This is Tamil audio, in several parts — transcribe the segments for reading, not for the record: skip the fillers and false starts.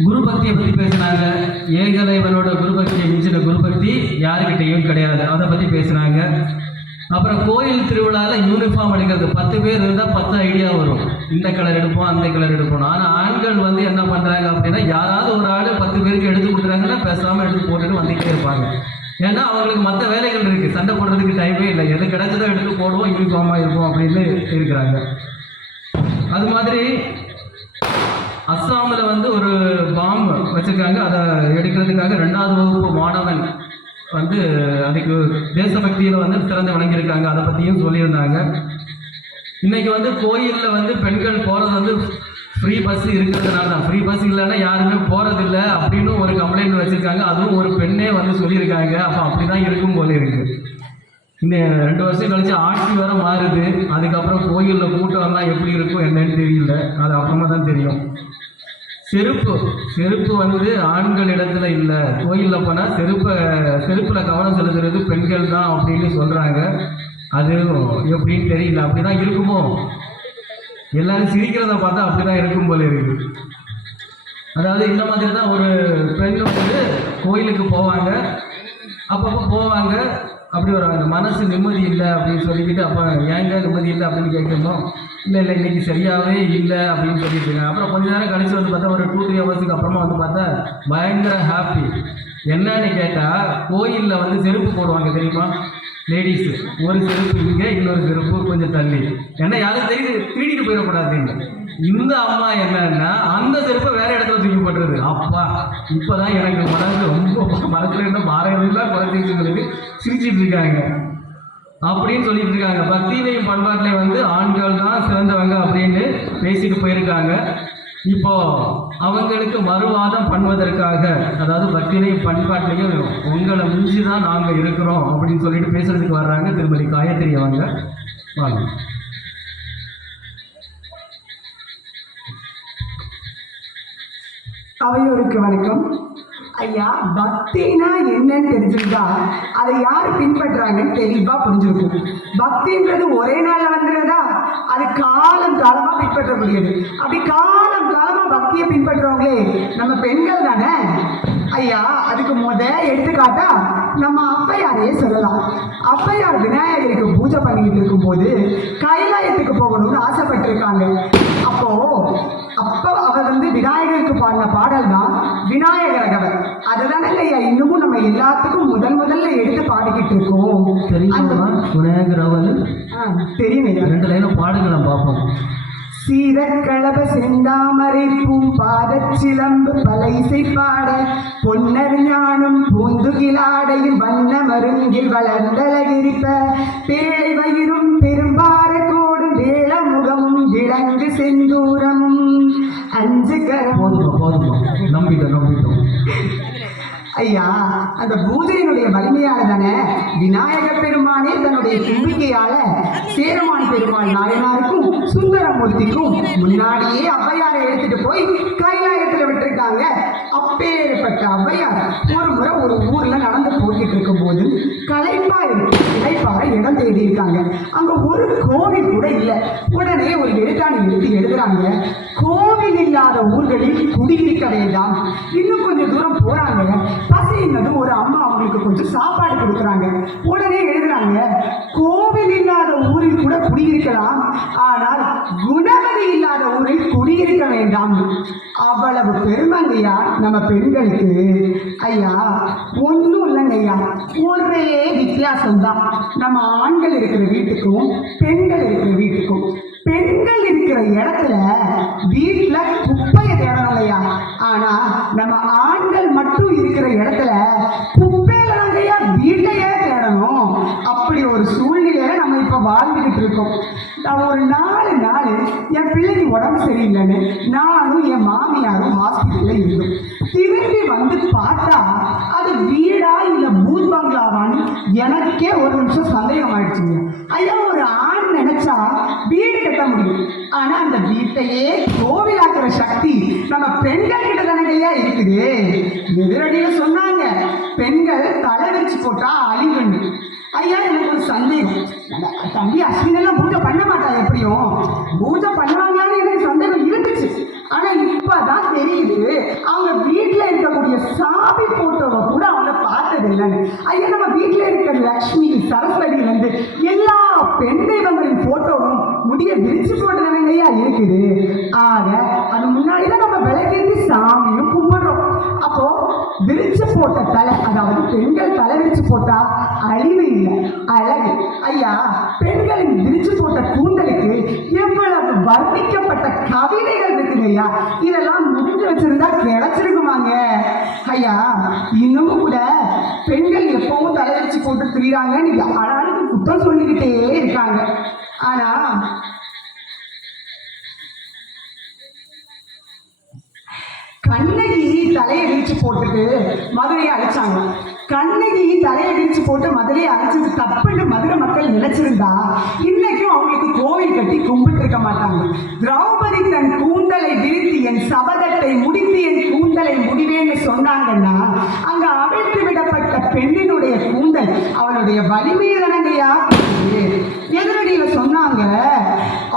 குரு பக்தியை பற்றி பேசினாங்க. ஏகலைவனோட குரு பக்தியை மிஞ்சின குரு பக்தி யாருக்கிட்டையும் கிடையாது, அதை பற்றி பேசினாங்க. அப்புறம் கோயில் திருவிழாவில் யூனிஃபார்ம் அடிக்கிறது, 10 பேர் இருந்தால் 10 ஐடியா வரும், இந்த கலர் எடுப்போம் அந்த கலர் எடுப்போம். ஆனால் ஆண்கள் வந்து என்ன பண்ணுறாங்க அப்படின்னா, யாராவது ஒரு ஆள் 10 பேருக்கு எடுத்து கொடுக்குறாங்கன்னா பேசாமல் எடுத்து போட்டுட்டு வந்துகிட்டே இருப்பாங்க. ஏன்னா அவங்களுக்கு மற்ற வேலைகள் இருக்குது, சண்டை போடுறதுக்கு டைமே இல்லை, எது கிடைச்சதோ எடுத்து போடுவோம், யூனிஃபார்மாக இருப்போம் அப்படின்னு இருக்கிறாங்க. அது மாதிரி அஸ்ஸாமில் வந்து ஒரு பாம்பு வச்சுருக்காங்க, அதை எடுக்கிறதுக்காக 2வது வகுப்பு மாணவன் வந்து அதுக்கு தேசபக்தியில் வந்து சிறந்து வழங்கியிருக்காங்க, அதை பற்றியும் சொல்லியிருந்தாங்க. இன்றைக்கி வந்து கோயிலில் வந்து பெண்கள் போகிறது வந்து ஃப்ரீ பஸ் இருக்கிறதுனால தான், ஃப்ரீ பஸ் இல்லைன்னா யாருமே போகிறதில்ல அப்படின்னு ஒரு கம்ப்ளைண்ட் வச்சுருக்காங்க. அதுவும் ஒரு பெண்ணே வந்து சொல்லியிருக்காங்க. அப்போ அப்படி தான் இருக்கும் போல இருக்குது. இன்னும் 2 வருஷம் கழிச்சு ஆட்சி வர மாறுது, அதுக்கப்புறம் கோயிலில் கூட்டம்லாம் எப்படி இருக்கும் என்னன்னு தெரியல, அது அப்புறமா தான் தெரியும். செருப்பு வந்து ஆண்கள் இடத்துல இல்லை, கோயிலில் போனால் செருப்பில் கவனம் செலுத்துறது பெண்கள் தான் அப்படின்னு சொல்கிறாங்க. அது எப்படின்னு தெரியல, அப்படி தான் இருக்குமோ? எல்லாரும் சிரிக்கிறத பார்த்தா அப்படி தான் இருக்கும் போல இருக்குது. அதாவது இந்த மாதிரி தான் ஒரு பெண் வந்து கோயிலுக்கு போவாங்க, அப்பப்போ போவாங்க, அப்படி வருவாங்க. மனசு நிம்மதி இல்லை அப்படின்னு சொல்லிக்கிட்டு, அப்போ ஏங்க நிம்மதி இல்லை அப்படின்னு கேட்கணும். இல்லை இன்றைக்கி சரியாகவே இல்லை அப்படின்னு சொல்லிட்டு இருக்காங்க. அப்புறம் கொஞ்ச நேரம் கழிச்சு வந்து பார்த்தா ஒரு 2-3 ஹவர்ஸுக்கு அப்புறமா வந்து பார்த்தா பயங்கர ஹாப்பி. என்னன்னு கேட்டால், கோயிலில் வந்து செருப்பு போடுவாங்க தெரியுமா லேடிஸு, ஒரு செருப்பு இங்கே, இன்னொரு செருப்பு கொஞ்சம் தள்ளி. ஏன்னா யாரும் தெரியுது, திருடிட்டு போயிடக்கூடாதுன்னு. இந்த அம்மா என்னன்னா அந்த செருப்பை வேற இடத்துல தூக்கி போட்டுறது. அப்பா இப்போ தான் எனக்கு மனசு ரொம்ப மனசுல இருந்த பாறைகள்லாம் குறைஞ்சிட்டு சொல்லிட்டு சிரிச்சிட்டு இருக்காங்க அப்படின்னு சொல்லிட்டு இருக்காங்க. பக்தியிலையும் பண்பாட்டிலையும் வந்து ஆண்கள் தான் சிறந்தவங்க அப்படின்னு பேசிட்டு போயிருக்காங்க. இப்போ அவங்களுக்கு மறுவாதம் பண்ணுவதற்காக, அதாவது பக்தியிலையும் பண்பாட்டிலையும் உங்களை மிஞ்சி தான் நாங்கள் இருக்கிறோம் அப்படின்னு சொல்லிட்டு பேசுறதுக்கு வர்றாங்க திருமதி காயத்ரி அவங்க. வாங்க. அவையோருக்கு வணக்கம். ஐயா, பக்தினா என்னன்னு தெரிஞ்சிருந்தா அதை யார் பின்பற்றாங்கன்னு தெளிவா புரிஞ்சிருக்கும். பக்தின்றது ஒரே நாள்ல வந்துடுறதா? அது காலம் காலமா பின்பற்ற முடியாது. அப்படி காலம் காலமா பக்தியை பின்பற்றுறவங்களே நம்ம பெண்கள் தானே ஐயா. அதுக்கு எடுத்துக்காட்டா நம்ம ஔவையாரையே சொல்லலாம். ஔவையார் விநாயகருக்கு பூஜை பண்ணிட்டு இருக்கும் போது கைலாயத்துக்கு போகணும்னு ஆசைப்பட்டிருக்காங்க. அப்போ அவர் வந்து விநாயகருக்கு பாடின பாடல் தான் விநாயகரகவர். அதுதானே ஐயா இன்னமும் நம்ம எல்லாத்துக்கும் முதல்ல எடுத்து பாடிக்கிட்டு இருக்கோம். தெரியும் ஐயா, 2 லைனும் பாடுங்களேன் பார்ப்போம். சீரக்களப செந்தாமரைப்பும் பாதச்சிலம்பு பலைசை பாட பொன்னர் ஞானம் பூந்துகிலாடையும் வண்ண மருங்கில் வளர்ந்தழகிரிப்ப பேழை வயிறும் பெரும்பார கோடும் வேள முகமும் விளங்கு செந்தூரமும் 5 கரம். போதுமா நம்பிட்டோம். ஐயா, அந்த பூஜையினுடைய வலிமையால தானே விநாயக பெருமானே தன்னுடைய தும்பிக்கையால சேரமான் பெருமாள் நாயனாருக்கும் சுந்தரமூர்த்திக்கும் முன்னாடியே ஔவையாரை எடுத்துட்டு போய் கைலாயத்துல விட்டுருக்காங்க. அப்பேற்பட்ட ஔவையார் ஒரு முறை ஒரு ஊர்ல நடந்து போய்கிட்டு இருக்கும் போது இடைப்பாற இடம் தேடி இருக்காங்க. அங்க ஒரு கோவில் கூட இல்லை. உடனே ஒரு எழுத்தாணி எடுத்து எழுதுறாங்க, கோவில் இல்லாத ஊர்களில் குடியிருக்க வேண்டாம். இன்னும் கொஞ்சம் தூரம் போறாங்க, பசின்னது ஒரு அம்மா அவங்களுக்கு கொஞ்சம் சாப்பாடு கொடுக்குறாங்க. உடனே எழுதுறாங்க, கோவில் இல்லாத ஊரில் கூட குடியிருக்கலாம், ஆனால் குணவதி இல்லாத ஊரில் குடியிருக்க வேண்டாம். அவ்வளவு பெருமைங்கய்யா நம்ம பெண்களுக்கு. ஐயா, ஒன்றும் இல்லைங்க ஐயா, ஒரே வித்தியாசம் தான் நம்ம ஆண்கள் இருக்கிற வீட்டுக்கும் பெண்கள் இருக்கிற வீட்டுக்கும். பெண்கள் இருக்கிற இடத்துல வீட்டுல குப்பையை தேடணும் இல்லையா, ஆனா நம்ம ஆண்கள் மட்டும் இருக்கிற இடத்துல குப்பையில ஐயா வீட்டையே தேடணும். அப்படி ஒரு சூழ்நிலையில நம்ம இப்ப வாழ்ந்துகிட்டு இருக்கோம். நான் ஒரு 4 நாள் என் பிள்ளைக்கு உடம்பு சரியில்லைன்னு நானும் என் மாமியாரும் ஹாஸ்பிட்டல்ல இருந்தோம். திரும்பி வந்து பார்த்தா அது வீடா இல்ல பூத் பங்களாவான்னு எனக்கே ஒரு நிமிஷம் சந்தேகம் ஆயிடுச்சுங்க. ஐயா, ஒரு ஆண் நினைச்சா வீடு கட்ட முடியும், ஆனா அந்த வீட்டையே கோவிலாக்குற சக்தி நம்ம பெண்கள் கிட்ட தானே இருக்குது. எதிரடியில சொன்னாங்க, பெண்கள் தலை வச்சு போட்டா அழிவுன்னு. ஐயா, எனக்கு ஒரு சந்தேகம், தம்பி அஸ்வினெல்லாம் பூஜை பண்ண மாட்டா, எப்படியும் பூஜை பண்ணுவாங்களான்னு எனக்கு சந்தேகம் இருந்துச்சு. ஆனா இப்பதான் தெரியுது அவங்க இல்லைன்னு. ஐயா நம்ம வீட்டில் இருக்கிற லக்ஷ்மி சரஸ்வதியிலேருந்து எல்லா பெண் தெய்வங்களின் போட்டோவும் முடிய விரிச்சு போட்டுதானங்க ஐயா இருக்குது. ஆக அது முன்னாடிதான் நம்ம விளக்கேற்றி சாமியும் கும்பிடுறோம். அப்போ விரிச்சு போட்ட தலை, அதாவது பெண்கள் தலை விரிச்சு போட்டா அழிவு இல்லை, அழகு. ஐயா பெண்களின் விரிச்சு போட்ட கூந்தலுக்கு எவ்வளவு வர்ணிக்கப்பட்ட கவிதைகள் இருக்குங்க ஐயா. இதெல்லாம் முடிஞ்சு வச்சிருந்தா கிடைச்சிருக்குமாங்க ஐயா. இன்னும் கூட பெண்கள் எப்பவும் தலை விரிச்சு போட்டு திரிகிறாங்க, நீங்க அழகு குற்றம் சொல்லிக்கிட்டே இருக்காங்க. ஆனா கண்ணகி தலையை விரிச்சு போட்டுட்டு மதுரையை அழிச்சாங்க. கண்ணகி தலையை விரிச்சு போட்டு மதுரையை அழிச்சது தப்புன்னு மதுரை மக்கள் நினைச்சிருந்தா இன்னைக்கும் அவங்களுக்கு கோவில் கட்டி கும்பிட்டு இருக்க மாட்டாங்க. திரௌபதி தன் கூந்தலை விரித்து என் சபதத்தை முடித்து என் கூந்தலை முடிவேன்னு சொன்னாங்கன்னா அங்க அவிழ்த்து விடப்பட்ட பெண்ணினுடைய கூந்தல் அவளுடைய வலிமையை தானங்கய்யா. எதிரடியில சொன்னாங்க,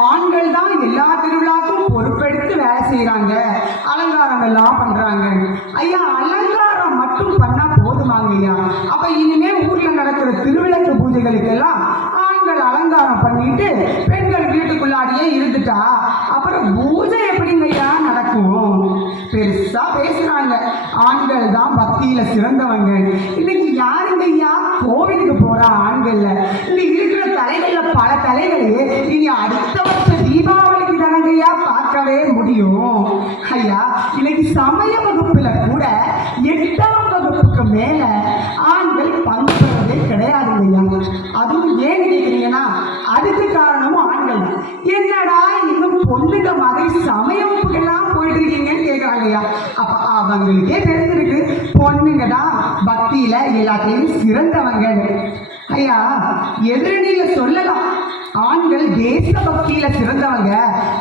ஆண்கள் தான் எல்லா திருவிழாக்கும் பொறுப்பெடுத்து வேலை செய்யறாங்க, அலங்காரம் எல்லாம் பண்றாங்க. ஐயா அலங்காரம் மட்டும் பண்ணா போதுமாங்க ஐயா. அப்ப இனிமே ஊர்ல நடக்கிற திருவிளக்கு பூஜைகளுக்கு எல்லாம் ஆண்கள் அலங்காரம் பண்ணிட்டு பெண்கள் வீட்டுக்குள்ளாடியே இருந்துட்டா அப்புறம் பூஜை எப்படிங்க ஐயா நடக்கும்? பெருசா பேசுறாங்க, ஆண்கள் தான் பக்தியில சிறந்தவங்க. இன்னைக்கு யாருங்க ஐயா கோவிலுக்கு போறா ஆண்கள்ல? இன்னைக்கு இருக்கிற தலைகள்ல பல தலைகளே இனி அடுத்த வருஷம் தீபாவளிக்கு தானங்க ஐயா பார்க்கவே முடியும். ஐயா இன்னைக்கு சமய வகுப்புல கூட 8ஆம் வகுப்புக்கு மேல ஆண்கள் பங்கு பெறுவதே கிடையாதுங்க ஐயா. அதுவும் ஏன்னு கேட்குறீங்கன்னா அதுக்கு காரணமும் ஆண்கள். என்னடா இன்னும் பொண்ணுங்க மாதிரி சமய வகுப்புக்கெல்லாம் போயிட்டு இருக்கீங்கன்னு கேட்குறாங்க ஐயா. அப்ப அவங்களுக்கே தெரிஞ்சிருக்கு பொண்ணுங்க தான் பக்தியில எல்லாத்தையும் சிறந்தவங்க. ஐயா எதிரணியில சொல்லலாம், ஆண்கள் தேச பக்தியில சிறந்தவங்க,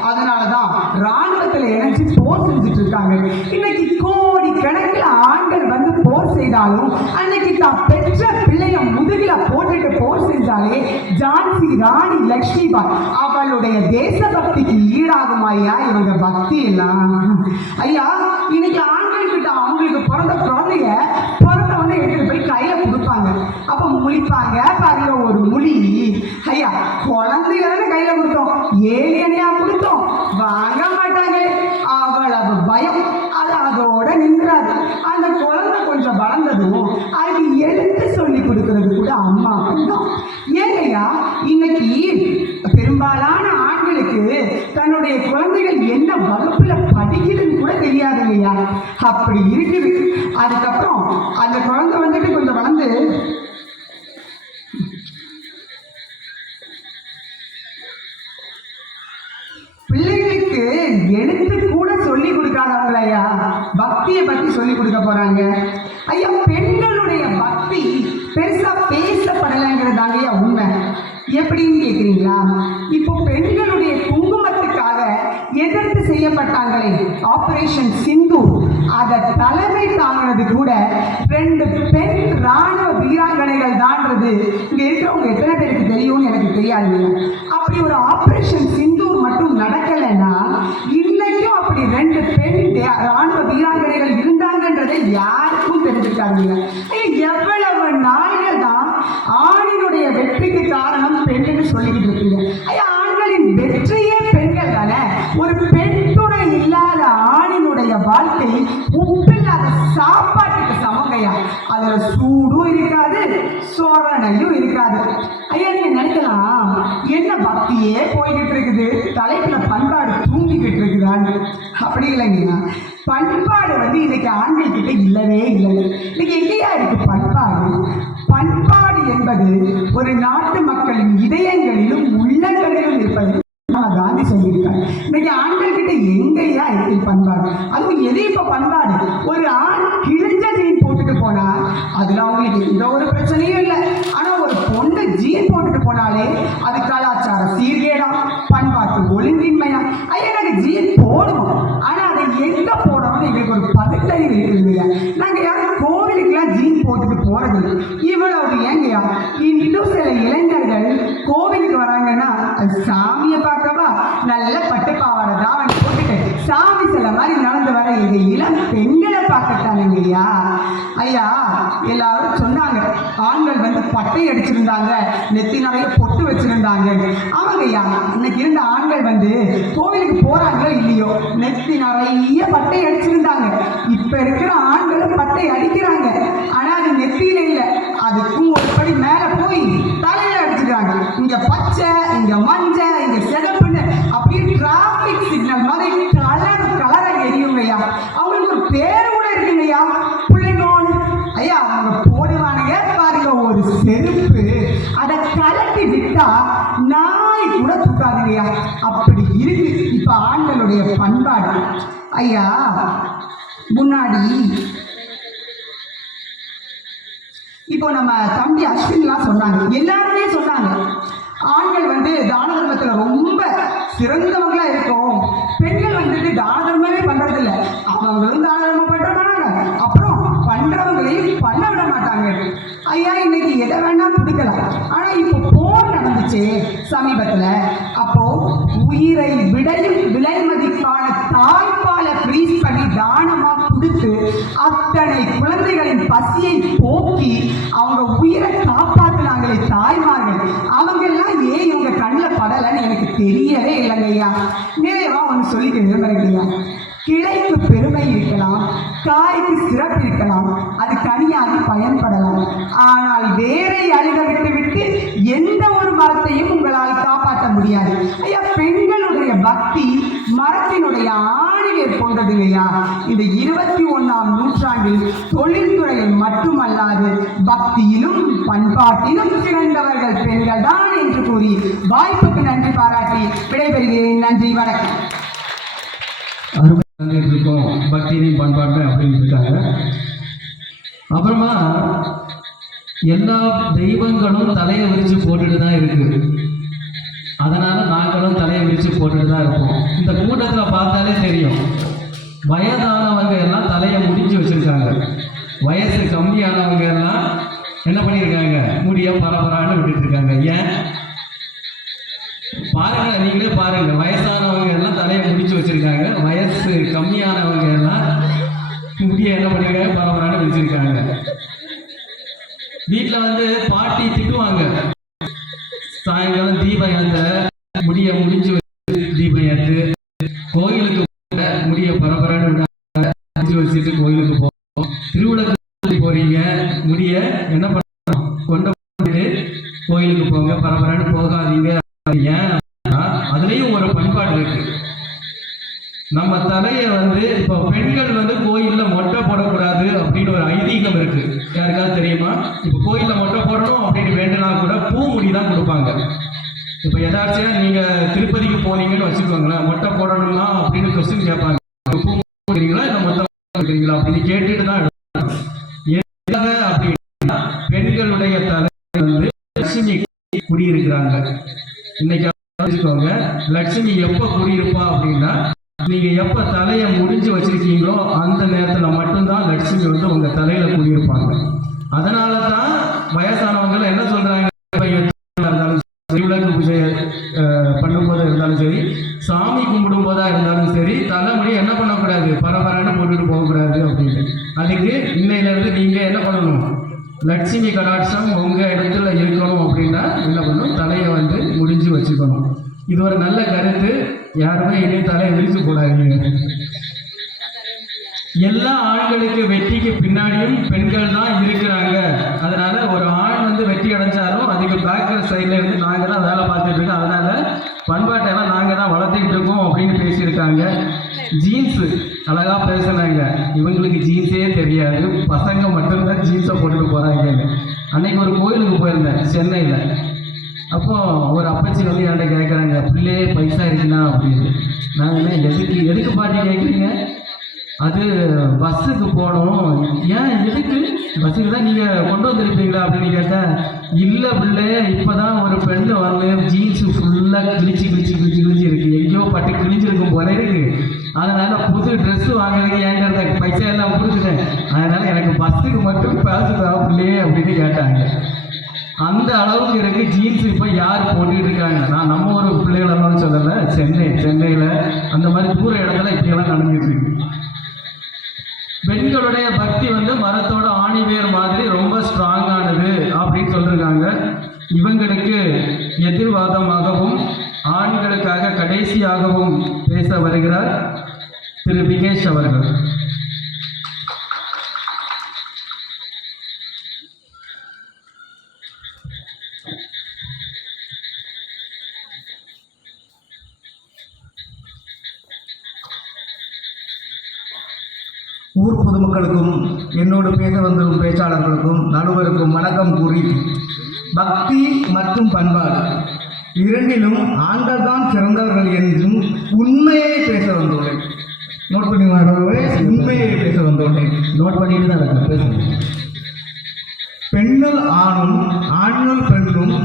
அதனாலதான் ராணுவத்துல இணைஞ்சு போர் செஞ்சுட்டு இருக்காங்க. இன்னைக்கு கோடி கணக்கில் ஆண்கள் வந்து போர் செய்தாலும் அன்னைக்கு தான் பெற்ற பிள்ளைய முதுகில போட்டுட்டு போர் செஞ்சாலே ஜான்சி ராணி லக்ஷ்மிபாய் அவளுடைய தேச பக்திக்கு ஈடாகும் ஐயா இவங்க பக்தி எல்லாம். ஐயா இன்னைக்கு ஆண்கள் கிட்ட அவங்களுக்கு பிறந்த குழந்தைய பிறந்தவொடனே எடுத்துட்டு போய் கையில கொடுப்பாங்க. அப்ப முழிப்பாங்க பாருங்க ஒரு முழி. ஐயா குழந்தைய கையில கொடுத்தோம், ஏழையா கொடுத்தோம், வாங்க மாட்டாங்க. அவ்வளவு பயம். அது அதோட நின்றாது. அந்த குழந்தை கொஞ்சம் வளர்ந்ததும் அதுக்கு எழுத்து சொல்லி கொடுக்கறது கூட அம்மா தான். ஏங்கய்யா இன்னைக்கு பெரும்பாலான ஆண்களுக்கு தன்னுடைய குழந்தைகள் என்ன வகுப்புல படிக்குதுன்னு கூட தெரியாதுங்கய்யா. அப்படி இருக்குது. அதுக்கப்புறம் அந்த குழந்தை வந்துட்டு கொஞ்சம் வளர்ந்து பிள்ளைகளுக்கு எழுத்து கூட சொல்லி கொடுக்காதவங்களையா பக்தியை பத்தி சொல்லி கொடுக்க போறாங்க. ஐயா பெண்களுடைய பக்தி பெருசா பேசப்படலைங்கிறதாங்க ஐயா உண்மை. எப்படின்னு கேக்குறீங்களா? இப்போ பெண்களுடைய குங்குமத்துக்காக எதிர்த்து செய்யப்பட்டாங்களே ஆபரேஷன் சிந்து, அதை தலைமை தாங்கினது கூட 2 பெண் ராணுவ வீராங்கனைகள் தான்றது இங்க இருக்கிறவங்க எத்தனை பேருக்கு தெரியும்னு எனக்கு தெரியாது. அப்படி ஒரு ஆபரேஷன் சிந்து மட்டும் நடக்கலைன்னா இன்னைக்கும் அப்படி 2 பெண் ராணுவ வீராங்கனைகள் இருந்தாங்கன்றதை யாருக்கும் தெரிஞ்சுக்காதீங்க. எவ்வளவு நாள்கள் தான் ஆணினுடைய வெற்றிக்கு காரணம் பெண்ணுன்னு சொல்லிக்கிட்டு இருக்கீங்க. ஐயா ஆண்களின் வெற்றியே பெண்கள் தானே. ஒரு பெண் துணை இல்லாத ஆணினுடைய வாழ்க்கை உப்பில்லாத சாப்பாட்டுக்கு சமங்கையா. அதுல சூடும் இருக்காது, சோரணையும் இருக்காது. ஐயா நீங்க நினைக்கலாம் என்ன பக்தியே போய்கிட்டு இருக்குது, தலைப்புல பண்பாடு தூங்கிக்கிட்டு இருக்குதான்னு. அப்படி இல்லைங்க, பண்பாடு இன்னைக்கு ஆண்கள் கிட்ட இல்லவே இல்லை. இன்னைக்கு எங்கேயா இருக்கு பண்பாடு? பண்பாடு என்பது ஒரு நாட்டு மக்களின் இதயங்களிலும் உள்ளங்களிலும் இருப்பது காந்தி சொல்லியிருக்காரு. இன்னைக்கு ஆண்கள் கிட்ட எங்கேயா இருக்கு பண்பாடு? அதுவும் எது இப்ப பண்பாடு? ஒரு ஆண் கிழிஞ்ச ஜீன் போட்டுட்டு போனா அதுல அவங்களுக்கு எந்த ஒரு பிரச்சனையும் இல்லை. ஆனா ஒரு பொண்ணு ஜீன் போட்டுட்டு போனாலே அது கலாச்சார சீர்கேடாம், பண்பாட்டு ஒழுங்கின்மையா. ஐயா நாங்க ஜீன் போடுவோம், ஆனா அதை எங்க போடணும்னு எங்களுக்கு ஒரு பதட்டறிவு இருக்குதுங்க. நாங்க யாரும் கோவிலுக்கெல்லாம் ஜீன் போட்டுட்டு போறது இவ்வளவு ஏங்கயா. இன்னும் சில இளைஞர்கள் கோவிலுக்கு வராங்கன்னா சாமியை பார்க்கவா நல்ல பட்டுப்பாவாடை தான் போட்டுட்டு சாமி சில மாதிரி நடந்து வர எங்க இளம் பெண்களை பார்க்கத்தானுங்கய்யா. ஐயா எல்லாரும் சொன்னாங்க ஆண்கள் வந்து பட்டை அடிச்சிருந்தாங்க, நெத்தி நிறைய பொட்டு வச்சிருந்தாங்க. அவங்கய்யா இன்னைக்கு இருந்த ஆண்கள் வந்து கோவிலுக்கு போறாங்களோ இல்லையோ நெத்தி நிறைய பட்டை அடிச்சிருந்தாங்க. இப்ப இருக்கிற ஆண்களும் பட்டை அடிக்கிறாங்க, ஆனா அது நெத்தியில இல்லை, அதுக்கும் ஒரு படி மேல போய் தலையில அடிச்சுக்கிறாங்க. இங்க பச்சை, இங்க மஞ்சள், இங்க சிகப்புன்னு அப்படியே டிராபிக் சிக்னல் மாதிரி கலர் கலரா எரியுங்கய்யா. அவங்களுக்கு ஒரு பேரு கூட இருக்குங்கய்யா, பிள்ளைங்கோன்னு. ஐயா அவங்க போடுவானுங்க பாருங்க ஒரு செருப்பு, அதை கலட்டி விட்டா நாய் கூட தூக்காதுங்கய்யா, அப்படி இருக்கு இப்ப ஆண்களுடைய பண்பாடு. ஐயா முன்னாடி இப்போ நம்ம தம்பி அஸ்வின்லாம் சொன்னாங்க, எல்லாருமே சொன்னாங்க ஆண்கள் வந்து தான தர்மத்துல ரொம்ப சிறந்தவங்களா இருக்கும், பெண்கள் வந்துட்டு தான தர்மமே பண்றது இல்லை, அவங்களும் தான தர்மம் பண்ற மாட்டாங்க, அப்புறம் பண்றவங்களையும் பண்ண விட மாட்டாங்க. ஐயா இன்னைக்கு எதை வேணா கொடுக்கலாம், ஆனா இப்போ போர் நடந்துச்சு சமீபத்துல, அப்போ உயிரை விடையும் விலை மதிப்பான தாய்ப்பாலை ஃப்ரீஸ் பண்ணி தானமா கொடுத்து அத்தனை குழந்தைகளின் பசியை போக்கி அவங்க உயிரை காப்பாற்றினாங்களே தாய்மார்கள், அவங்க எல்லாம் ஏன் இவங்க கண்ணில் படலைன்னு எனக்கு தெரியவே இல்லைங்கய்யா. நிறைவா ஒன்று சொல்லிக்க விரும்புறீங்க, கிளைக்கு பெருமை இருக்கலாம், காய்க்கு சிறப்பு இருக்கலாம், அது கனியாகி பயன்படலாம், ஆனால் வேரை அழுக விட்டு விட்டு எந்த ஒரு மரத்தையும் உங்களால் காப்பாற்ற முடியாது. ஐயா பெண்களுடைய பக்தி மரத்தினுடைய ஆணிவேர் போன்றதுங்கய்யா. இந்த 21ஆம் நூற்றாண்டில் தொழில்துறையில் மட்டுமல்லாது பக்தியிலும் பண்பாட்டிலும் சிறந்தவர்கள் பெண்கள் தான் என்று கூறி வாய்ப்புக்கு நன்றி பாராட்டி விடைபெறுகிறேன். நன்றி, வணக்கம். இருக்கோம் பக்தியிலையும் பண்பாடு அப்படின்னு இருக்காங்க. அப்புறமா எல்லா தெய்வங்களும் தலையை விரிச்சு போட்டுட்டு தான் இருக்கு, அதனால நாங்களும் தலையை விரிச்சு போட்டுட்டு தான் இருப்போம். இந்த கூட்டத்தில் பார்த்தாலே தெரியும், வயதானவங்க எல்லாம் தலையை முடிஞ்சு வச்சிருக்காங்க, வயசு கம்மியானவங்க எல்லாம் என்ன பண்ணியிருக்காங்க, முடிய பரபரான்னு விட்டுட்டு இருக்காங்க. ஏன் பாருங்க, நீங்களே பாருங்க, வயசானவங்க எல்லாம் தலையை முடிச்சு வச்சிருக்காங்க, வயசு கம்மியானவங்க எல்லாம் முடிய என்ன பண்ணிருக்காங்க, பரபரான்னு வச்சிருக்காங்க. வீட்டுல வந்து பாட்டி திட்டுவாங்க, சாயங்காலம் தீபம் ஏத்த முடிய முடிஞ்சு தீபம் ஏத்து, கோயிலுக்கு முடிய பரபரான்னு முடிச்சு வச்சுட்டு கோயிலுக்கு போவோம், திருவிழாக்கு போறீங்க முடிய என்ன பண்ண கொண்டு கோயிலுக்கு போங்க, பரபரான்னு போகாதீங்க. ஏன் அதுலயும் ஒரு பண்பாடு இருக்கு. நம்ம தலையை வந்து இப்போ பெண்கள் வந்து கோயில்ல மொட்டை போடக்கூடாது அப்படின்னு ஒரு ஐதீகம் இருக்கு, யாருக்காவது தெரியுமா? இப்போ கோயில்ல மொட்டை போடணும் அப்படின்னு வேண்டுனா கூட பூமுடி தான் கொடுப்பாங்க. இப்போ எதாச்சும் நீங்க திருப்பதிக்கு போனீங்கன்னு வச்சுக்கோங்களேன், மொட்டை போடணும்னா அப்படின்னு கொஸ்டின் கேட்பாங்க, பூ போடுறீங்களா இல்லை மொட்டை போடுறீங்களா அப்படின்னு கேட்டுட்டு தான் எடுப்பாங்க. அப்படின்னா பெண்களுடைய தலை வந்து லட்சுமி குடியிருக்கிறாங்க. இன்னைக்கு வச்சுக்கோங்க, லட்சுமி எப்ப குடியிருப்பா அப்படின்னா நீங்க எப்ப தலையை முடிஞ்சு வச்சிருக்கீங்களோ அந்த நேரத்துல மட்டும்தான் லட்சுமி வந்து உங்க தலையில குடியிருப்பாங்க. அதனாலதான் வயசானவங்க என்ன சொல்றாங்க, விளக்கு பூஜை பண்ணும்போது இருந்தாலும் சரி, சாமி கும்பிடும் போதா இருந்தாலும் சரி, தலைமுடி என்ன பண்ணக்கூடாது, பரபரன்னு போட்டுட்டு போகக்கூடாது அப்படின்னு. அதுக்கு இன்னையில இருந்து நீங்க என்ன பண்ணணும், லட்சுமி கடாட்சம் உங்க இடத்துல இருக்கணும் அப்படின்னா என்ன பண்ணணும், தலையை வந்து முடிஞ்சு வச்சுக்கணும். இது ஒரு நல்ல கருத்து, யாருமே இனி தலையை விரிச்சு போடாதீங்க. எல்லா ஆண்களுக்கு வெற்றிக்கு பின்னாடியும் பெண்கள் தான் இருக்கிறாங்க. அதனால ஒரு ஆண் வந்து வெற்றி அடைஞ்சாலும் அதுக்கு பேக்கர் சைட்ல இருந்து நாங்க தான் வேலை பார்த்துட்டு இருக்கோம், அதனால பண்பாட்டெல்லாம் நாங்க தான் வளர்த்துக்கிட்டு இருக்கோம் அப்படின்னு பேசியிருக்காங்க. ஜீன்ஸ் அழகா பேசுனாங்க, இவங்களுக்கு ஜீன்ஸே தெரியாது, பசங்க மட்டும்தான் ஜீன்ஸை போட்டுட்டு போறாங்க. அன்னைக்கு ஒரு கோயிலுக்கு போயிருந்தேன் சென்னையில், அப்போ ஒரு அப்பச்சி வந்து என்கிட்ட கேட்குறாங்க, பிள்ளையே பைசா இருக்குண்ணா அப்படின்னு. நாங்கள் எதுக்கு பாட்டி கேட்குறீங்க, அது பஸ்ஸுக்கு போகணும். ஏன் எதுக்கு, பஸ்ஸுக்கு தான் நீங்கள் கொண்டு வந்துருப்பீங்களா அப்படின்னு கேட்டேன். இல்லை பிள்ளை, இப்போ தான் ஒரு பெண்ணு வந்து ஜீன்ஸு ஃபுல்லாக கிழிச்சு இருக்கு, எங்கேயோ பட்டு கிழிஞ்சிருக்கும் போல இருக்கு, அதனால் புது ட்ரெஸ்ஸு வாங்குறதுக்கு என்கிட்ட பைசா எல்லாம் கொடுத்துட்டேன், அதனால் எனக்கு பஸ்ஸுக்கு மட்டும் பேசு பிள்ளையே அப்படின்னு கேட்டாங்க. அந்த அளவுக்கு இருக்கு ஜீன்ஸ். இப்போ யார் போட்டுக்கிட்டு இருக்காங்க, நான் நம்ம ஒரு பிள்ளைகளெல்லாம் சொல்லலை, சென்னையில் அந்த மாதிரி தூர இடத்துல இப்படியெல்லாம் நடந்துட்டு இருக்கு. பெண்களுடைய பக்தி வந்து மரத்தோட ஆணிவேர் மாதிரி ரொம்ப ஸ்ட்ராங்கானது சொல்லிருக்காங்க. இவங்களுக்கு எதிர்வாதமாகவும் ஆண்களுக்காக கடைசியாகவும் பேச வருகிறார் திரு விகேஷ் அவர்கள். ஊர் பொதுமக்களுக்கும் என்னோடு பேச வந்திருக்கும் பேச்சாளர்களுக்கும் நடுவருக்கும் வணக்கம் கூறி, பக்தி மற்றும் பண்பாடு இரண்டிலும் ஆண்கள் தான் சிறந்தவர்கள் என்றும் உண்மையை பேச வந்துள்ளேன். நோட் பண்ணி உண்மையை பேச வந்துள்ளேன். நோட் பண்ணிட்டு தான் இருக்கேன், பேசுங்க. பெண்ணுள் ஆணும் ஆண்ணுள் பெண்ணும்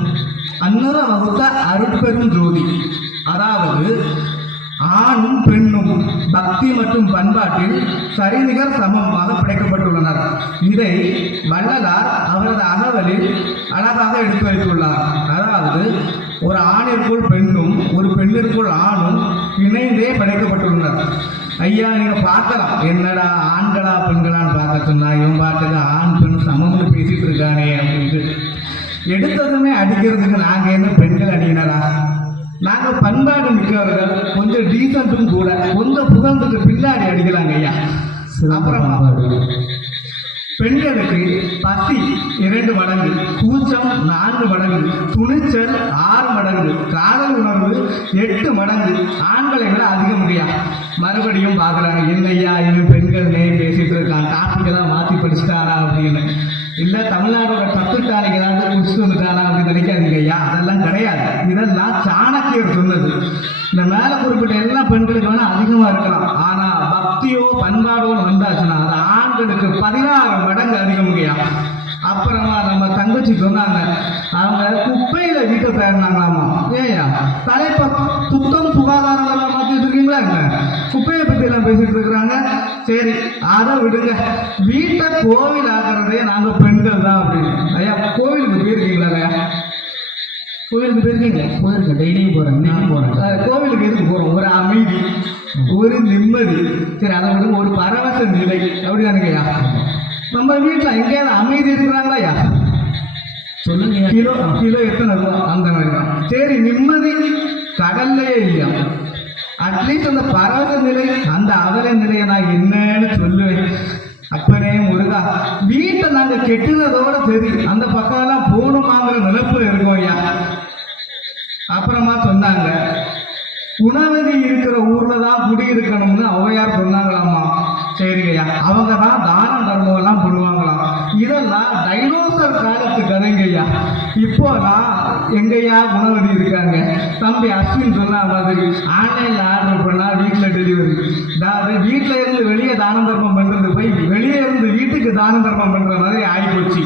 அன்னர வகுத்த அருட்பெரும் ஜோதி. அதாவது ஆணும் பெண்ணும் பக்தி மற்றும் பண்பாட்டில் சரிநிகர் சமமாக படைக்கப்பட்டுள்ளனர். இதை வள்ளலார் அவரது அகவலில் அழகாக எடுத்து வைத்துள்ளார். அதாவது ஒரு ஆணிற்குள் பெண்ணும் ஒரு பெண்ணிற்குள் ஆணும் இணைந்தே படைக்கப்பட்டுள்ளனர். ஐயா, நீங்க பார்க்கலாம், என்னடா ஆண்களா பெண்களான்னு பார்க்க சொன்னா இவன் பார்த்தது ஆண் பெண் சமம்னு பேசிட்டு இருக்கானே அப்படின்ட்டு எடுத்ததுமே அடிக்கிறதுக்கு நாங்கள் என்ன பெண்கள் அடியினரா? நாங்கள் பண்பாடு மிக்கவர்கள், கொஞ்சம் டீசன்ட்டும் கூட, கொஞ்சம் புகழ்ந்துட்டு பின்னாடி அடிக்கலாங்க ஐயா. அப்புறமா பெண்களுக்கு பசி 2 மடங்கு, கூச்சம் 4 மடங்கு, துணிச்சல் 6 மடங்கு, காதல் உணர்வு 8 மடங்கு. ஆண்களை விட அதிக முடியாது. மறுபடியும் பார்க்குறாங்க, என்னையா இன்னும் பெண்கள் பேசிட்டு இருக்கான், டாபிக்கெல்லாம் மாற்றி படிச்சுட்டாரா அப்படின்னு. இல்லை தமிழ்நாடோட தத்துட்டானிக்கு ஏதாவது குடிச்சுட்டு வந்துட்டானா அப்படின்னு நினைக்காதீங்க ஐயா, அதெல்லாம் கிடையாது. இதெல்லாம் சாணக்கியர் சொன்னது. இந்த மேலே குறிப்பிட்ட எல்லா பெண்களுக்கு வேணால் அதிகமாக இருக்கலாம், ஆனால் பக்தியோ பண்பாடோன்னு வந்தாச்சுன்னா அது ஆண்களுக்கு 16 மடங்கு அதிகம் ஐயா. அப்புறமா நம்ம தங்கச்சி சொன்னாங்க, அவங்க குப்பையில வீட்டை தேடினாங்களாமா. ஏயா தலைப்ப சுத்தம் சுகாதாரம் எல்லாம் மாற்றி வச்சிருக்கீங்களா? குப்பையை பற்றி எல்லாம் பேசிட்டு இருக்கிறாங்க. சரி, அதை விடுங்க, வீட்டை கோவில் ஆகிறதே நாங்கள் பெண்கள் தான் அப்படின்னு. ஐயா, கோவிலுக்கு போயிருக்கீங்களா ஐயா? கோவிலுக்கு போயிருக்கீங்க? போயிருக்கேன், டெய்லியும் போகிறேன். கோவிலுக்கு எதுக்கு போகிறோம்? ஒரு அமைதி, ஒரு நிம்மதி. சரி, அதை விடுங்க, ஒரு பரவச நிலை. அப்படிதானுங்க ஐயா? நம்ம வீட்டில் எங்கேயாவது அமைதி இருக்கிறாங்களா ஐயா? சொல்லுங்க. கிலோ எத்தனை ரூபா? அந்த மாதிரி தான். சரி, நிம்மதி கடல்லையே இல்லையா? அட்லீஸ்ட் அந்த பரவச நிலை, அந்த அவல நிலையை நான் என்னன்னு சொல்லுவேன். அப்பனே முருகா, வீட்டை நாங்கள் கெட்டுனதோட சரி, அந்த பக்கம்லாம் போகணுமாங்கிற நினைப்பு இருக்கும் ஐயா. அப்புறமா சொன்னாங்க, குணவதி இருக்கிற ஊர்ல தான் குடியிருக்கணும்னு ஔவையார் சொன்னாங்களாமா. சரிங்கய்யா, அவங்க தான் தானம் தர்மம் எல்லாம் பண்ணுவாங்களாம். இதெல்லாம் டைனோசர் காலத்து கதைங்கய்யா. இப்போலாம் எங்கய்யா குணவதி இருக்காங்க? தம்பி அஸ்வின் சொன்ன மாதிரி ஆன்லைனில் ஆர்டர் பண்ணால் வீட்டில் டெலிவரி. அதாவது வீட்டில் இருந்து வெளியே தானம் தர்மம் பண்ணுறது போய் வெளியே இருந்து வீட்டுக்கு தானம் தர்மம் பண்ணுற மாதிரி ஆகிப்போச்சு.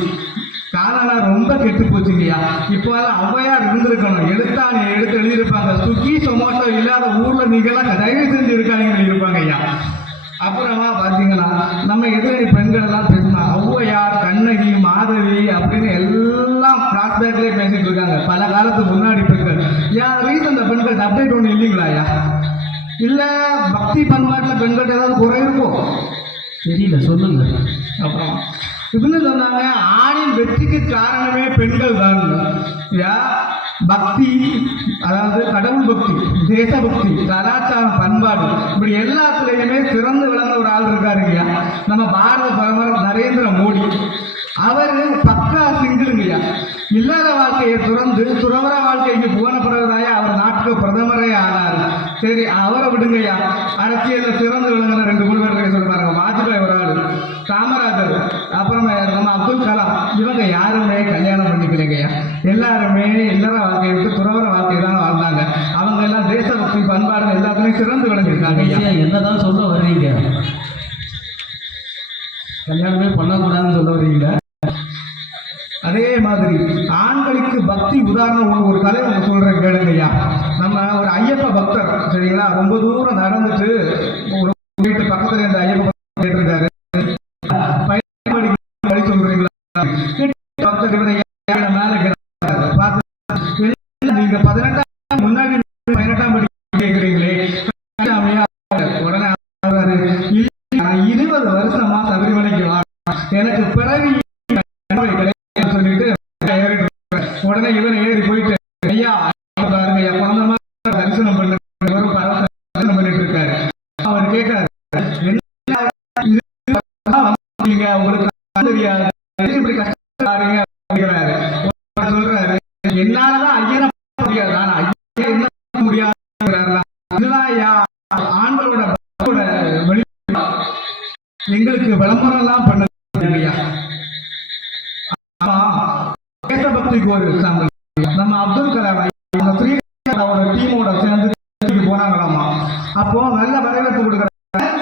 காலம் ரொம்ப கெட்டு போச்சுங்கய்யா. இப்போ ஔவையார் இருந்திருக்கணும், எழுத்தாணி எடுத்து எழுதியிருப்பாங்க, ஸ்விக்கி சொமோட்டோ இல்லாத ஊரில் நீங்கள்லாம் தயவு செஞ்சு இருக்காங்கன்னு இருப்பாங்க ஐயா. அப்புறமா பார்த்தீங்கன்னா நம்ம எதிரணி பெண்கள் எல்லாம் பேசினா ஔவையார், கண்ணகி, மாதவி அப்படின்னு எல்லாம் ஃப்ளாஷ்பேக்லேயே பேசிட்டு இருக்காங்க. பல காலத்துக்கு முன்னாடி பெண்கள். ஏன் ரீசன் அந்த பெண்கள் அப்டேட் ஒன்று இல்லைங்களா ஐயா? இல்லை பக்தி பண்பாட்டில் பெண்கள் ஏதாவது குறை இருக்கும்? தெரியல, சொல்லுங்க. அப்புறம் இப்படின்னு சொன்னாங்க, ஆணின் வெற்றிக்கு காரணமே பெண்கள் தான். பக்தி, அதாவது கடவுள் பக்தி, தேசபக்தி, கலாச்சாரம், பண்பாடு, இப்படி எல்லாத்துலேயுமே சிறந்து விளங்க ஒரு ஆள் இருக்காருங்கய்யா, நம்ம பாரத பிரதமர் நரேந்திர மோடி. அவர் பக்கா சிங்கிளுங்கய்யா. இல்லற வாழ்க்கையை துறந்து துறவர வாழ்க்கைக்கு போன பிறகுதாயா அவர் நாட்டுக்கு பிரதமரே ஆனார். சரி, அவரை விடுங்கய்யா. அரசியலில் சிறந்து விளங்குற 2-3 பேர் சொல்லுவாங்க. வாஜ்பாய் ஒரு ஆள், காமராஜர், அப்புறமா நம்ம அப்துல் கலாம். இவங்க யாருமே கல்யாணம் பண்ணிக்கலைங்கய்யா. எல்லாருமே இல்லற வாழ்க்கையை விட்டு துறவர வாழ்க்கை தான் வாழ்ந்தாங்க. அவங்க எல்லாம் தேசபக்தி பண்பாடு எல்லாத்துலேயும் சிறந்து விளங்கியிருக்காங்க. என்னதான் சொல்ல வர்றீங்க? கல்யாணமே பண்ணக்கூடாதுன்னு சொல்ல வர்றீங்களா? அதே மாதிரி ஆண்களுக்கு பக்தி உதாரணம் ஒரு கதை ஒன்று சொல்கிறேன் கேளுங்கய்யா. நம்ம ஒரு ஐயப்ப பக்தர், சரிங்களா, ரொம்ப தூரம் நடந்துட்டு ஒரு வீட்டு பக்கத்தில் இந்த ஐயப்ப பக்தர் கேட்டிருக்காரு, வழி சொல்றீங்களா? பக்தர் இவரை மேலே பார்த்து, நீங்க 18 முன்னாடி 18ஆம் படி கேட்குறீங்களே, உடனே 20 வருஷமா சபரிமலைக்கு எனக்கு பிறவி சொல்லிட்டு உடனே இவன் ஏறி போயிட்டு ஐயா பாருங்க ஐயா குழந்தை மாதிரி தரிசனம் பண்ண ஒரு பரவ தரிசனம் பண்ணிட்டு இருக்காரு. அவர் கேட்காரு நீங்க உங்களுக்கு தெரியாது இப்படி கஷ்டப்படுறீங்க அப்படிங்கிறாரு. சொல்றாரு என்னாலதான் ஐயனை முடியாது ஆனா ஐயா என்ன முடியாது. இதுதான் ஐயா ஆண்களோட வெளி எங்களுக்கு விளம்பரம் எல்லாம் பண்ணுது ஐயா. தேசபக்திக்கு ஒரு எக்ஸாம்பிள் நம்ம அப்துல் கலாம் ஸ்ரீலங்காவோட டீமோட சேர்ந்து போனாங்களாமா. அப்போ நல்ல வரவேற்பு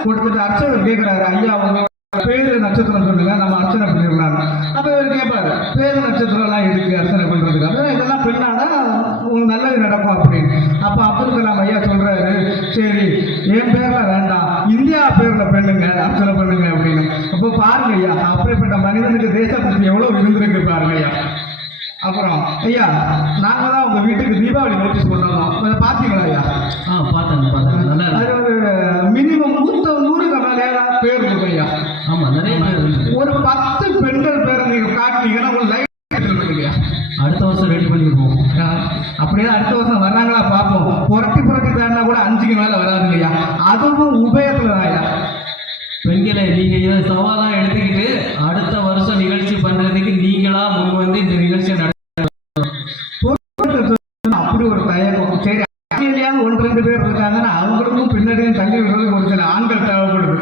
கொடுத்துட்டு அர்ச்சகர் கேட்கிறாரு ஐயா உங்க பேரு நட்சத்திரம் சொல்லுங்க நம்ம அர்ச்சனை பண்ணிடலாம். அப்ப இவர் கேட்பாரு பேரு நட்சத்திரம் எல்லாம் இருக்கு அர்ச்சனை பண்றதுக்கு அப்புறம் இதெல்லாம் பெண்ணானா நல்லது நடக்கும் அப்படின்னு. அப்ப அப்துல் கலாம் ஐயா சொல்றாரு சரி என் பேர்ல வேண்டாம் இந்தியா பேர்ல பெண்ணுங்க அர்ச்சனை பண்ணுங்க அப்படின்னு. அப்போ பாருங்க ஐயா அப்படிப்பட்ட மனிதனுக்கு தேசபக்தி எவ்வளவு இருந்திருக்கு பாருங்க ஐயா. அப்புறம் ஐயா நாங்க தான் உங்க வீட்டுக்கு தீபாவளி நோட்டீஸ் கொண்டாந்தோம் பாத்தீங்களா ஐயா? பார்த்தேன் நல்லா அது ஒரு மினிமம் 100க்கு மேலே பேர் இருக்கு ஐயா. ஆமா நிறைய பேர் ஒரு 10 பெண்கள் பேரை நீங்க காட்டினீங்கன்னா ஒரு லைஃப் பண்ணுங்க. அடுத்த வருஷம் ரெடி பண்ணிருக்கோம். அப்படியே அடுத்த வருஷம் வர்றாங்களா பார்ப்போம். புரட்டி பேர்னா கூட 5க்கு மேல வராதுங்க ஐயா. அதுவும் உபயத்துல தான் ஐயா. பெண்களை நீங்க இதை சவாலா எடுத்துக்கிட்டு அடுத்த வருஷம் நிகழ்ச்சி பண்றதுக்கு நீங்களா முன் வந்து இந்த நிகழ்ச்சியை அப்படி ஒரு தயக்கம். சரி 1-2 பேர் இருக்காங்கன்னா அவங்களுக்கும் பின்னாடியும் தள்ளி விடுறதுக்கு ஒரு சில ஆண்கள் தேவைப்படுது.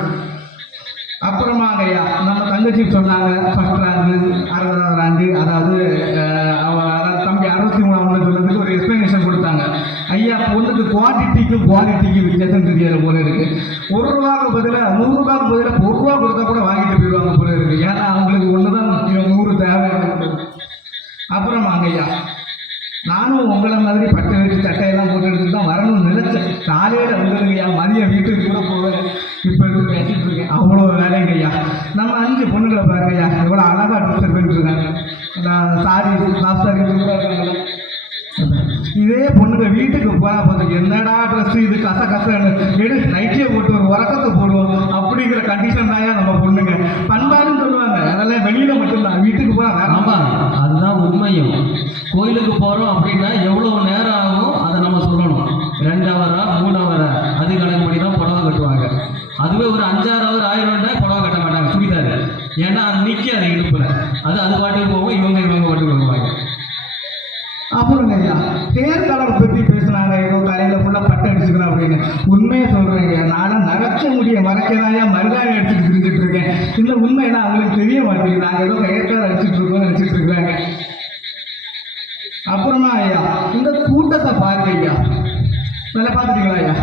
அப்புறமாங்க ஐயா நம்ம தங்கச்சி சொன்னாங்க ஃபர்ஸ்ட் ரேங்கு 60வது ரேங்கு அதாவது தம்பி 63 சொன்னதுக்கு ஒரு எக்ஸ்பிளனேஷன் கொடுத்தாங்க. ஐயா பொண்ணுக்கு குவாலிட்டிக்கு வித்தியாசம் தெரியல போல இருக்கு. ₹1 பதிலாக ₹100 பதிலாக ₹1 கொடுத்தா கூட வாங்கிட்டு போயிடுவாங்க போல இருக்கு. ஏன்னா அவங்களுக்கு ஒண்ணுதான் முக்கியம் 100 தேவை. அப்புறமாங்க ஐயா நானும் உங்களை மாதிரி பட்டு வச்சு சட்டையெல்லாம் போட்டு தான் வரணும்னு நினைச்சேன். காலையில வந்துடுங்க ஐயா மதியம் வீட்டுக்கு கூட போவேன். இப்போ இருந்து பேசிட்டு இருக்கேன் அவ்வளோ வேலைங்க ஐயா. நம்ம 5 பொண்ணுங்களை பாருங்க ஐயா எவ்வளோ அழகா ட்ரெஸ் பண்ணிட்டு இருக்காங்க. சாரி இருக்காங்க. இதே பொண்ணுங்க வீட்டுக்கு போனா பார்த்து என்னடா ட்ரெஸ் இது கசன்னு எடு நைட்டே போட்டு ஒரு உறக்கத்தை போடுவோம் அப்படிங்கிற கண்டிஷன் தான் நம்ம பொண்ணுங்க. பண்பாடுன்னு சொல்லுவாங்க அதெல்லாம் வெளியில மட்டும்தான் வீட்டுக்கு போனா ஆமா அதுதான் உண்மையும். கோயிலுக்கு போறோம் அப்படின்னா எவ்வளவு நேரம் ஆகும் அதை நம்ம சொல்லணும். 2 ஹவரா 3 ஹவரா அது கணக்குப்படி தான் புடவை கட்டுவாங்க. அதுவே ஒரு 5-6 ஹவர் ஆயிரம்னா புடவை கட்ட மாட்டாங்க சுடிதாரு. ஏன்னா அது நிற்காது இடுப்புல. அது பாட்டுக்கு போகும் இவங்க பாட்டுக்கு வருவாங்க. அப்புறம் ஐயா ஹேர் கலர் பற்றி பேசுனாங்க ஏதோ தலையில் ஃபுல்லாக பட்டை அடிச்சுக்கிறோம் அப்படின்னு. உண்மையை சொல்கிறேங்க நானும் நரைச்ச முடிய மறைக்கதாயா மருதாணி அடிச்சுட்டு இருந்துட்டு இருக்கேன். இந்த உண்மையெல்லாம் அவங்களுக்கு தெரிய மாட்டேங்குது. நாங்கள் ஏதோ ஹேர் கலர் அடிச்சுட்டு இருக்கோம் நினச்சிட்டு இருக்கிறாங்க. அப்புறமா ஐயா இந்த கூட்டத்தை பாருங்க ஐயா நல்லா பார்த்துட்டீங்களா ஐயா?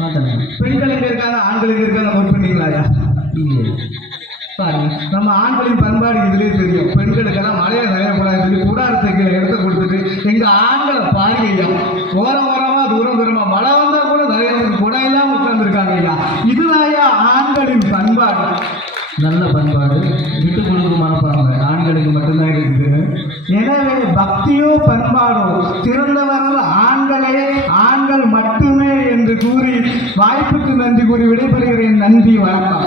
பார்த்தேன். பெண்கள் எங்கே இருக்காங்க ஆண்கள் எங்கே இருக்காங்க நோட் பண்ணீங்களா ஐயா? பாருங்க நம்ம ஆண்களின் பண்பாடு இதுலேயே தெரியும். பெண்களுக்கெல்லாம் மழையை நிறையக்கூடாது சொல்லி கூடாரத்துக்கு இடத்த கொடுத்துட்டு எங்க ஆண்களை பாருங்க ஐயா ஓரமா தூரமா மழை வந்தா கூட நிறைய குடையெல்லாம் உட்கார்ந்துருக்காங்க ஐயா. இதுதான் ஐயா ஆண்களின் பண்பாடு. நல்ல பண்பாடு விட்டு கொடுக்கும் மனப்பாங்க ஆண்களுக்கு மட்டும்தான் இருக்குது. எனவே பக்தியோ பண்பாடோ சிறந்தவர்கள் ஆண்கள் மட்டுமே என்று கூறி வாய்ப்புக்கு நன்றி கூறி விடைபெறுகிறேன். நன்றி வணக்கம்.